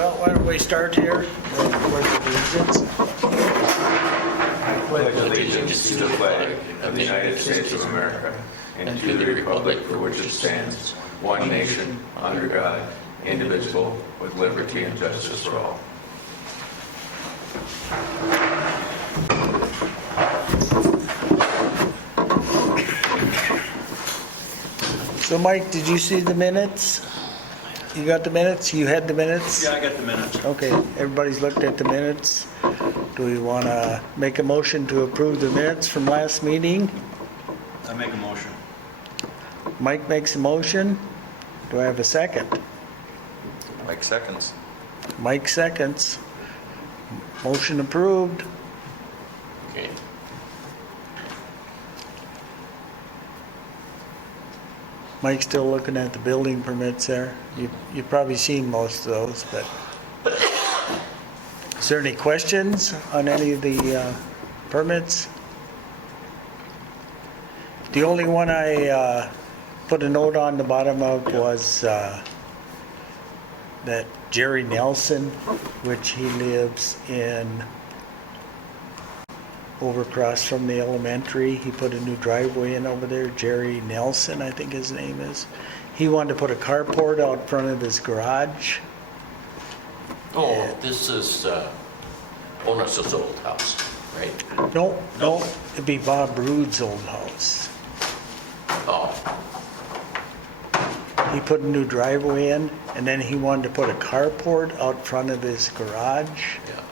Well, why don't we start here? I pledge allegiance to the flag of the United States of America and to the republic for which it stands, one nation, under God, indivisible, with liberty and justice for all. So Mike, did you see the minutes? You got the minutes? You had the minutes? Yeah, I got the minutes. Okay, everybody's looked at the minutes. Do we want to make a motion to approve the minutes from last meeting? I make a motion. Mike makes a motion. Do I have a second? Mike seconds. Mike seconds. Motion approved. Okay. Mike's still looking at the building permits there. You've probably seen most of those, but is there any questions on any of the permits? The only one I put a note on the bottom of was that Jerry Nelson, which he lives in over across from the elementary. He put a new driveway in over there. Jerry Nelson, I think his name is. He wanted to put a carport out front of his garage. Oh, this is Onus's old house, right? No, it'd be Bob Rood's old house. Oh, He put a new driveway in, and then he wanted to put a carport out front of his garage. yeah.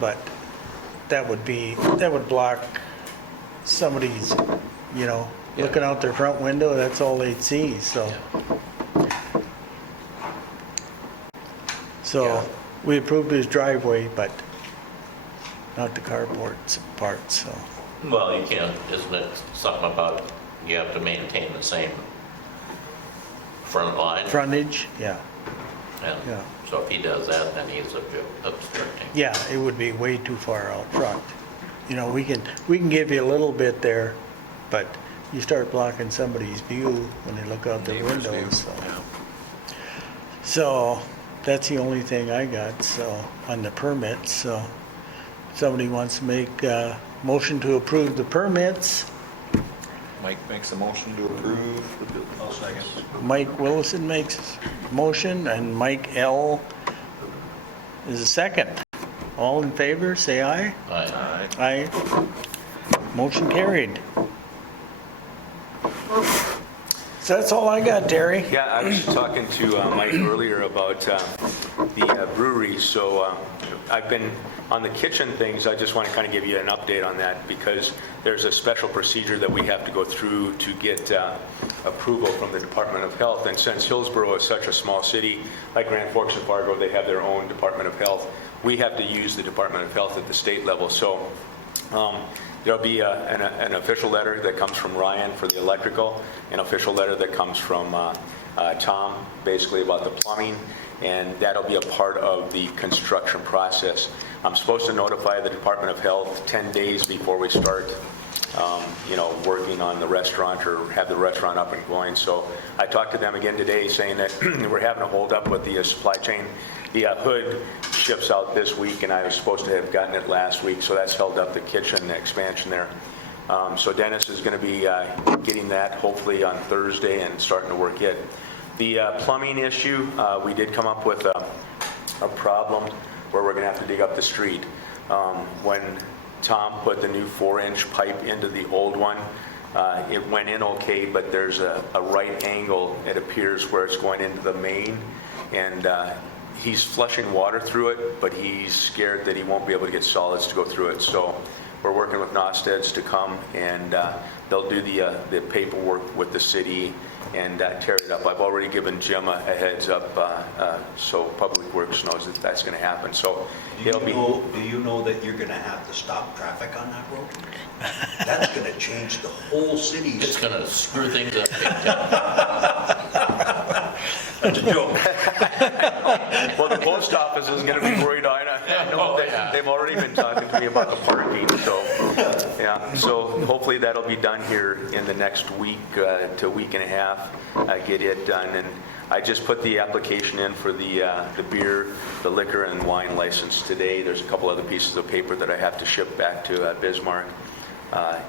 But that would block somebody's, looking out their front window. That's all they'd see. So Yeah. we approved his driveway, but not the carports part. So Well, you can't, isn't it something about you have to maintain the same front line? frontage, yeah. And yeah. so if he does that, then he's obstructing. Yeah, it would be way too far out front. We can give you a little bit there, but you start blocking somebody's view when they look out their Neighbor's view. windows. So that's the only thing I got. So on the permits. So somebody wants to make a motion to approve the permits. Mike makes a motion to approve. I'll second. Mike Willison makes a motion, and Mike L. is a second. All in favor, say aye. Aye. Aye. Motion carried. So that's all I got, Terry. Yeah, I was talking to Mike earlier about the brewery. So I've been on the kitchen things. I just want to kind of give you an update on that because there's a special procedure that we have to go through to get approval from the Department of Health. And since Hillsborough is such a small city, like Grand Forks and Fargo, they have their own Department of Health. We have to use the Department of Health at the state level. So there'll be an official letter that comes from Ryan for the electrical, an official letter that comes from Tom, basically about the plumbing, and that'll be a part of the construction process. I'm supposed to notify the Department of Health 10 days before we start, working on the restaurant or have the restaurant up and going. So I talked to them again today saying that we're having a hold up with the supply chain. The hood ships out this week, and I was supposed to have gotten it last week, so that's held up the kitchen expansion there. So Dennis is going to be getting that hopefully on Thursday and starting to work it. The plumbing issue, we did come up with a problem where we're going to have to dig up the street. When Tom put the new 4-inch pipe into the old one, it went in okay, but there's a right angle, it appears, where it's going into the main, and he's flushing water through it, but he's scared that he won't be able to get solids to go through it. So we're working with Nosteds to come, and they'll do the paperwork with the city and tear it up. I've already given Jim a heads up, so Public Works knows that that's going to happen. So Do you know that you're going to have to stop traffic on that road? That's going to change the whole city's. It's going to screw things up big time. That's a joke. Well, the post office is going to be worried. I know they've already been talking to me about the parking. So, yeah. So hopefully hopefully that'll be done here in the next week to week and a half, get it done. And I just put the application in for the beer, the liquor, and wine license today. There's a couple other pieces of paper that I have to ship back to Bismarck.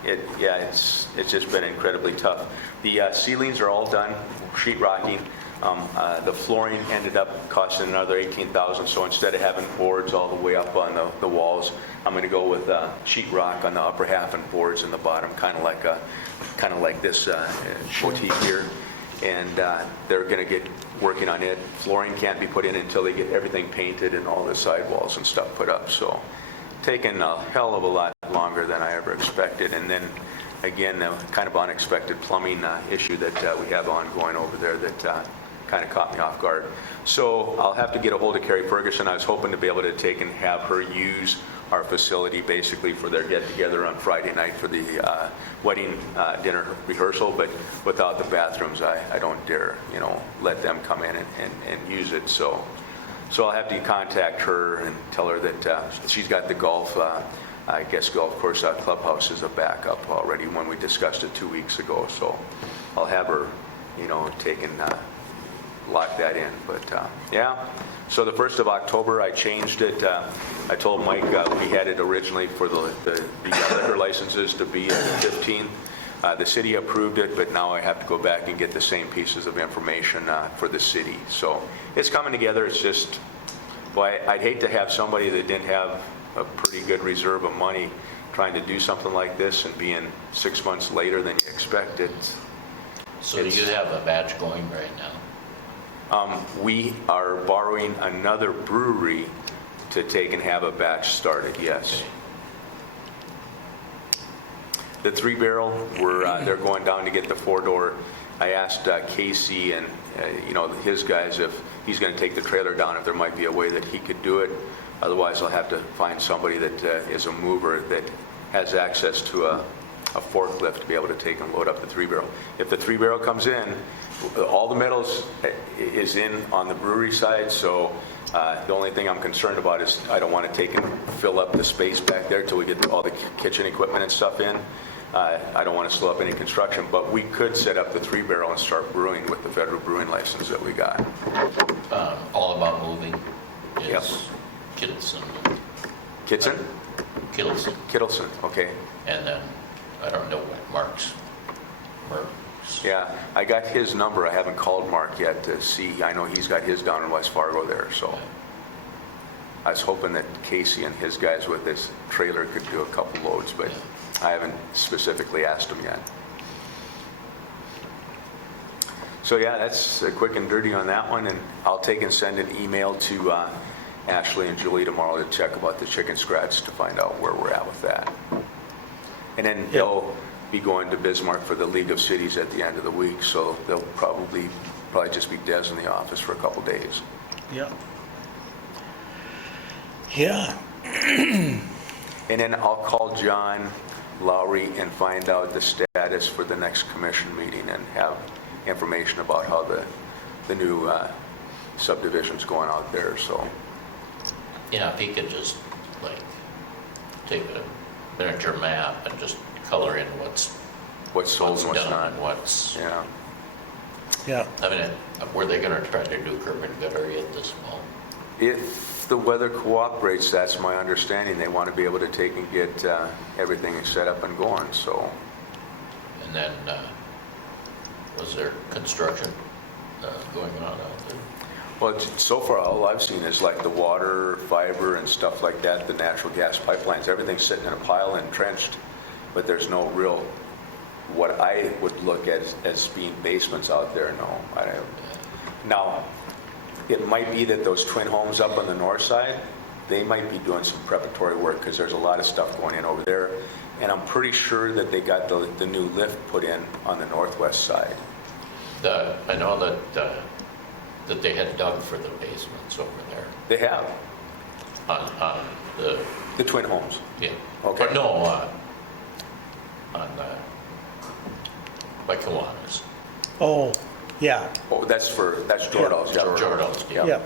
It's just been incredibly tough. The ceilings are all done, sheet rocking. The flooring ended up costing another $18,000, so instead of having boards all the way up on the walls, I'm going to go with sheet rock on the upper half and boards in the bottom, kind of like this boutique here. And they're going to get working on it. Flooring can't be put in until they get everything painted and all the sidewalls and stuff put up. So taking a hell of a lot longer than I ever expected. And then again, the kind of unexpected plumbing issue that we have ongoing over there that kind of caught me off guard. So I'll have to get a hold of Carrie Ferguson. I was hoping to be able to take and have her use our facility basically for their get-together on Friday night for the wedding dinner rehearsal, but without the bathrooms, I don't dare, let them come in and use it. So I'll have to contact her and tell her that she's got the golf, golf course clubhouse is a backup already when we discussed it 2 weeks ago. So I'll have her, take and lock that in. But so the 1st of October, I changed it. I told Mike we had it originally for the liquor licenses to be the 15th. The city approved it, but now I have to go back and get the same pieces of information for the city. So it's coming together. It's just, boy, I'd hate to have somebody that didn't have a pretty good reserve of money trying to do something like this and being 6 months later than you expected. So you have a batch going right now? We are borrowing another brewery to take and have a batch started, yes. Okay. The 3-barrel, they're going down to get the 4-door. I asked Casey and his guys if he's going to take the trailer down, if there might be a way that he could do it. Otherwise, I'll have to find somebody that is a mover that has access to a forklift to be able to take and load up the 3-barrel. If the 3-barrel comes in, all the metals is in on the brewery side, so the only thing I'm concerned about is I don't want to take and fill up the space back there till we get all the kitchen equipment and stuff in. I don't want to slow up any construction, but we could set up the 3-barrel and start brewing with the federal brewing license that we got. All About Moving Yep. is Kittleson. Kitson? Kittleson. Kittleson, okay. And then, I don't know what Mark's. Yeah, I got his number. I haven't called Mark yet to see. I know he's got his down in West Fargo there, so I was hoping that Casey and his guys with this trailer could do a couple loads, but I haven't specifically asked them yet. So yeah, that's quick and dirty on that one, and I'll take and send an email to Ashley and Julie tomorrow to check about the chicken scratch to find out where we're at with that. And then they'll be going to Bismarck for the League of Cities at the end of the week, so they'll probably just be Des in the office for a couple days. Yeah. Yeah. And then I'll call John Lowry and find out the status for the next commission meeting and have information about how the new subdivision's going out there. So Yeah, if he could just take a miniature map and just color in what's sold and what's done not. and what's. Yeah. Yeah. I mean, were they going to try to do curb and gutter yet this fall? If the weather cooperates, that's my understanding. They want to be able to take and get everything set up and going. So. And then, was there construction going on out there? Well, so far all I've seen is like the water, fiber, and stuff like that. The natural gas pipelines, everything's sitting in a pile and trenched, but there's no real what I would look at as being basements out there. No, Now, it might be that those twin homes up on the north side, they might be doing some preparatory work because there's a lot of stuff going in over there. And I'm pretty sure that they got the new lift put in on the northwest side. I know that they had dug for the basements over there. They have. On The twin homes. yeah. Okay. But no, on by Kiwanis. Oh, yeah. Oh, that's Jordahl's. Yeah. Jordan's, Yeah.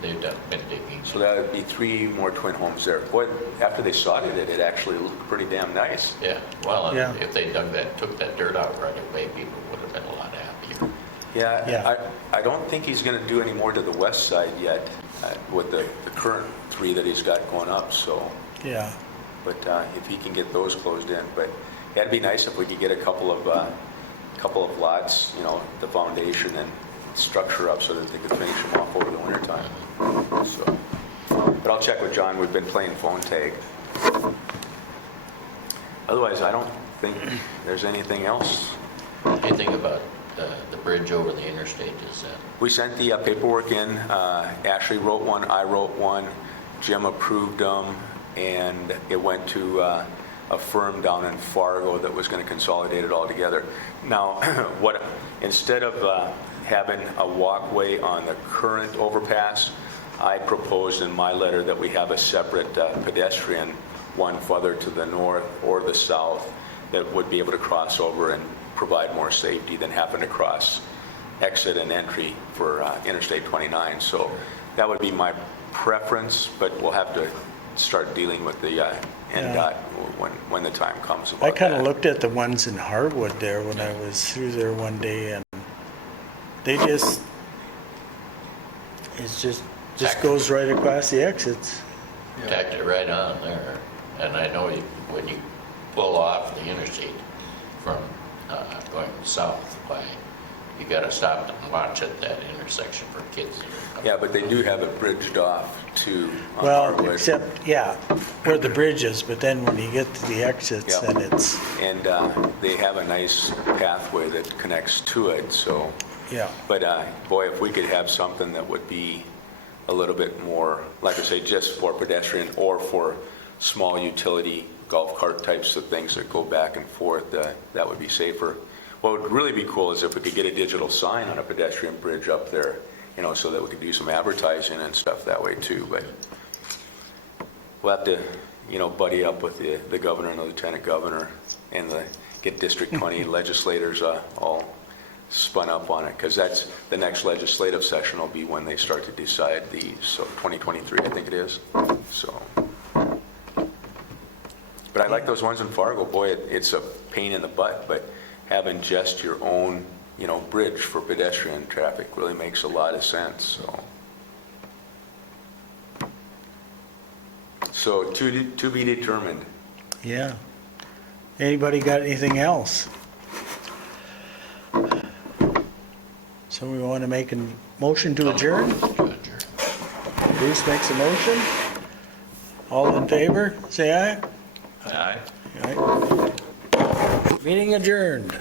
they've been digging. So that would be 3 more twin homes there. Boy, after they sodded it, it actually looked pretty damn nice. Yeah, well, Yeah. if they took that dirt out right away, people would have been a lot happier. Yeah. I don't think he's going to do any more to the west side yet with the current 3 that he's got going up, so. Yeah, But if he can get those closed in, but it'd be nice if we could get a couple of lots, the foundation and structure up so that they could finish them off over the winter time. So, but I'll check with John. We've been playing phone tag. Otherwise, I don't think there's anything else. Anything about the bridge over the interstate is that? We sent the paperwork in. Ashley wrote one. I wrote one. Jim approved them, and it went to a firm down in Fargo that was going to consolidate it all together. Now, instead of having a walkway on the current overpass, I proposed in my letter that we have a separate pedestrian, one further to the north or the south, that would be able to cross over and provide more safety than having to cross exit and entry for Interstate 29. So that would be my preference, but we'll have to start dealing with the NDOT when the time comes about I kind of that. looked at the ones in Harwood there when I was through there one day, and they just goes right across the exits. Tacked it right on there. And I know when you pull off the interstate from going south, you got to stop and watch at that intersection for kids. Yeah, but they do have it bridged off to Well, Harwood. except, where the bridge is, but then when you get to the exits, Yeah. then it's, And they have a nice pathway that connects to it, so. yeah. But boy, if we could have something that would be a little bit more, like I say, just for pedestrian or for small utility golf cart types of things that go back and forth, that would be safer. What would really be cool is if we could get a digital sign on a pedestrian bridge up there, so that we could do some advertising and stuff that way too. But we'll have to, buddy up with the governor and the lieutenant governor and get District 20 legislators all spun up on it, because that's the next legislative session will be when they start to decide these. So 2023, I think it is. So, but I like those ones in Fargo. Boy, it's a pain in the butt, but having just your own, bridge for pedestrian traffic really makes a lot of sense. So to be determined. Yeah. Anybody got anything else? So we want to make a motion to adjourn? Bruce makes a motion. All in favor, say aye. Aye. Aye. Meeting adjourned.